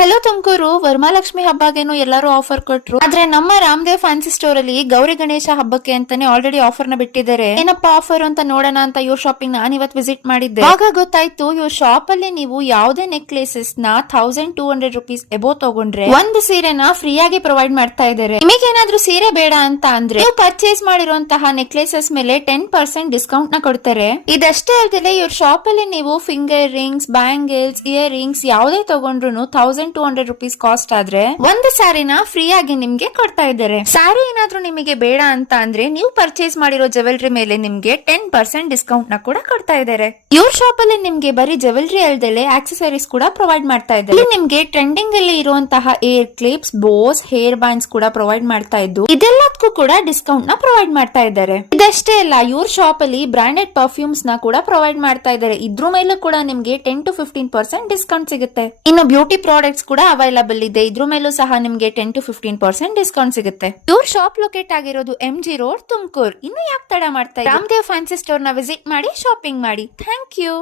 Hello Tumakuru Varamahalakshmi ಹಬ್ಬಗೇನು ಎಲ್ಲರೂ offer ಕೊಟ್ರು. ಆದ್ರೆ ನಮ್ಮ ರಾಮದೇವ್ ಫ್ಯಾನ್ಸಿ ಸ್ಟೋರ್ ಅಲ್ಲಿ ಗೌರಿ ಗಣೇಶ ಹಬ್ಬಕ್ಕೆ ಅಂತಾನೆ ಆಲ್ರೆಡಿ ಆಫರ್ ನ ಬಿಟ್ಟಿದ್ದಾರೆ. ಏನಪ್ಪಾ ಆಫರ್ ಅಂತ ನೋಡೋಣ ಅಂತ ಇವ್ರ ಶಾಪಿಂಗ್ ನಾನು ಇವತ್ತು ವಿಸಿಟ್ ಮಾಡಿದ್ದೆ. ಆಗ ಗೊತ್ತಾಯ್ತು ಇವ್ರ ಶಾಪ್ ಅಲ್ಲಿ ನೀವು ಯಾವುದೇ ನೆಕ್ಲೇಸಸ್ ನ 1200 rupees ಎಬೋ ತಗೊಂಡ್ರೆ ಒಂದು ಸೀರೆನ ಫ್ರೀ ಆಗಿ ಪ್ರೊವೈಡ್ ಮಾಡ್ತಾ ಇದ್ದಾರೆ. ನಿಮಗೆ ಏನಾದ್ರೂ ಸೀರೆ ಬೇಡ ಅಂತ ಅಂದ್ರೆ ನೀವು ಪರ್ಚೇಸ್ ಮಾಡಿರುವಂತಹ ನೆಕ್ಲೇಸಸ್ ಮೇಲೆ 10% ಡಿಸ್ಕೌಂಟ್ ನ ಕೊಡ್ತಾರೆ. ಇದಷ್ಟೇ ಅಲ್ಲದೆ ಇವ್ರ ಶಾಪ್ ಅಲ್ಲಿ ನೀವು finger rings, bangles, year rings ಯಾವುದೇ ತಗೊಂಡ್ರು 1200 rupees ಕಾಸ್ಟ್ ಆದ್ರೆ ಒಂದು ಸ್ಯಾರಿನ ಫ್ರೀ ಆಗಿ ನಿಮ್ಗೆ ಕೊಡ್ತಾ ಇದ್ದಾರೆ. ಸ್ಯಾರಿ ಏನಾದ್ರೂ ನಿಮಗೆ ಬೇಡ ಅಂತ ಅಂದ್ರೆ ನೀವು ಪರ್ಚೇಸ್ ಮಾಡಿರೋ ಜ್ಯುವೆಲ್ರಿ ಮೇಲೆ ನಿಮ್ಗೆ 10% ಡಿಸ್ಕೌಂಟ್ ನ ಕೂಡ ಕೊಡ್ತಾ ಇದ್ದಾರೆ. ಇವ್ರ ಶಾಪ್ ಅಲ್ಲಿ ನಿಮ್ಗೆ ಬರೀ ಜ್ಯುವೆಲ್ರಿ ಅಲ್ದಲೆ ಆಕ್ಸೆಸರೀಸ್ ಕೂಡ ಪ್ರೊವೈಡ್ ಮಾಡ್ತಾ ಇದ್ದಾರೆ. ಇಲ್ಲಿ ನಿಮ್ಗೆ ಟ್ರೆಂಡಿಂಗ್ ಅಲ್ಲಿ ಇರುವಂತಹ hair clips, bows, hair bands ಕೂಡ ಪ್ರೊವೈಡ್ ಮಾಡ್ತಾ ಇದ್ದು ಇದೆಲ್ಲದಕ್ಕೂ ಕೂಡ ಡಿಸ್ಕೌಂಟ್ ನ ಪ್ರೊವೈಡ್ ಮಾಡ್ತಾ ಇದ್ದಾರೆ. ಇದಷ್ಟೇ ಅಲ್ಲ ಇವ್ರ ಶಾಪ್ ಅಲ್ಲಿ ಬ್ರಾಂಡೆಡ್ ಪರ್ಫ್ಯೂಮ್ಸ್ ನ ಕೂಡ ಪ್ರೊವೈಡ್ ಮಾಡ್ತಾ ಇದ್ದಾರೆ. ಇದ್ರ ಮೇಲೂ ಕೂಡ ನಿಮ್ಗೆ 10 to 15% ಡಿಸ್ಕೌಂಟ್ ಸಿಗುತ್ತೆ. ಇನ್ನು ಬ್ಯೂಟಿ ಪ್ರಾಡಕ್ಟ್ಸ್ ಕೂಡ ಅವೈಲಬಲ್ ಇದೆ. ಇದ್ರ ಮೇಲೂ ಸಹ ನಿಮ್ಗೆ 10 to 15% ಡಿಸ್ಕೌಂಟ್ ಸಿಗುತ್ತೆ. ಇವ್ರ ಶಾಪ್ ಲೊಕೇಟ್ ಆಗಿರೋದು MG ರೋಡ್ ತುಮಕೂರು. ಇನ್ನು ಯಾಕೆ ತಡ ಮಾಡ್ತಾ ಇದ್ದೀರಾ? ರಾಮದೇವ್ ಫ್ಯಾನ್ಸಿ ಸ್ಟೋರ್ ನ ವಿಸಿಟ್ ಮಾಡಿ ಶಾಪಿಂಗ್ ಮಾಡಿ. Thank you.